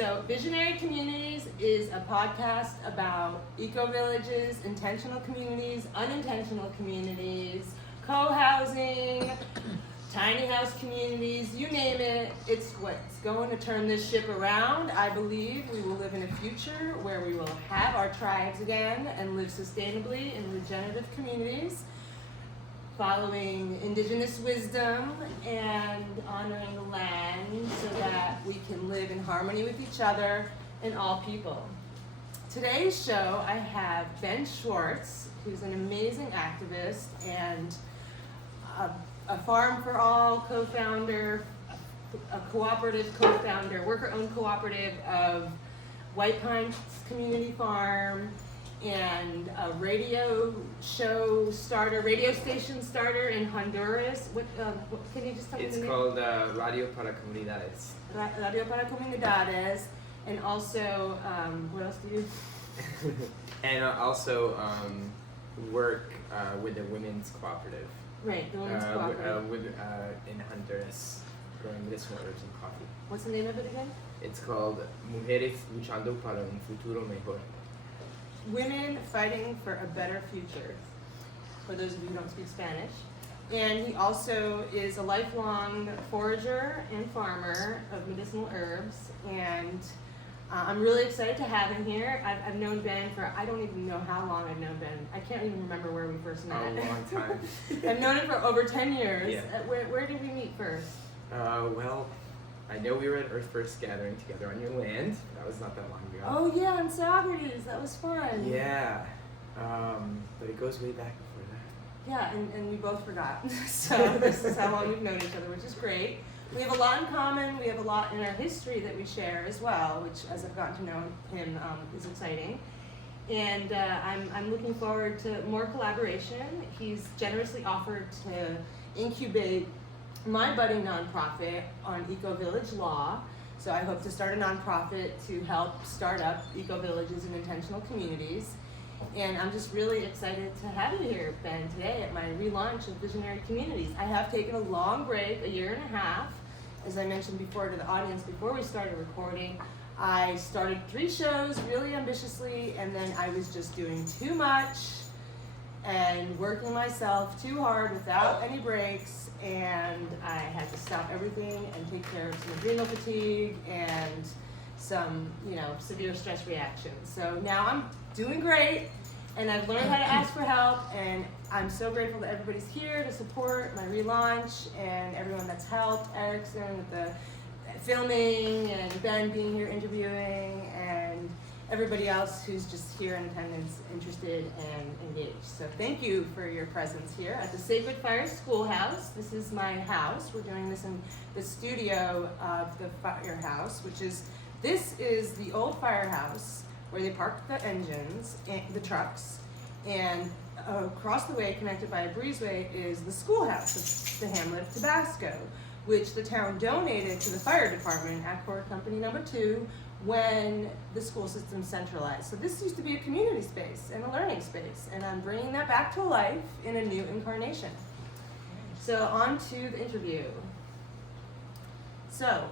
So Visionary Communities is a podcast about eco-villages, intentional communities, unintentional communities, co-housing, tiny house communities, you name it. It's what's going to turn this ship around. I believe we will live in a future where we will have our tribes again and live sustainably in regenerative communities, following indigenous wisdom and honoring the land so that we can live in harmony with each other and all people. Today's show, I have Ben Schwartz, who's an amazing activist and a Farm for All co-founder, a cooperative co-founder, worker-owned cooperative of White Pines Community Farm, and a radio station starter in Honduras. What can you just tell me the name? It's called Radio Para Comunidades. Radio Para Comunidades, and also what else do you? And also work with the women's cooperative. Right, the women's cooperative. In Honduras, growing medicinal herbs and coffee. What's the name of it again? It's called Mujeres Luchando para un Futuro Mejor. Women Fighting for a Better Future, for those of you who don't speak Spanish. And he also is a lifelong forager and farmer of medicinal herbs, and I'm really excited to have him here. I've known Ben for, I don't even know how long I've known Ben. I can't even remember where we first met. A long time. I've known him for over 10 years. Yeah. Where did we meet first? Well, I know we were at Earth First Gathering together on your land. That was not that long ago. Oh yeah, in Socrates. That was fun. Yeah, but it goes way back before that. Yeah, and we both forgot. So this is how long we've known each other, which is great. We have a lot in common. We have a lot in our history that we share as well, which, as I've gotten to know him, is exciting. And I'm looking forward to more collaboration. He's generously offered to incubate my budding nonprofit on eco-village law. So I hope to start a nonprofit to help start up eco-villages and intentional communities. And I'm just really excited to have you here, Ben, today at my relaunch of Visionary Communities. I have taken a long break, a year and a half. As I mentioned before to the audience before we started recording, I started 3 shows really ambitiously, and then I was just doing too much and working myself too hard without any breaks, and I had to stop everything and take care of some adrenal fatigue and some, severe stress reactions. So now I'm doing great, and I've learned how to ask for help, and I'm so grateful that everybody's here to support my relaunch, and everyone that's helped, Erickson with the filming, and Ben being here interviewing, and everybody else who's just here in attendance, interested and engaged. So thank you for your presence here at the Sacred Fire Schoolhouse. This is my house. We're doing this in the studio of the firehouse, this is the old firehouse where they park the engines, and the trucks, and across the way, connected by a breezeway, is the schoolhouse, the hamlet of Tabasco, which the town donated to the fire department at Core Company number 2 when the school system centralized. So this used to be a community space and a learning space, and I'm bringing that back to life in a new incarnation. So on to the interview. So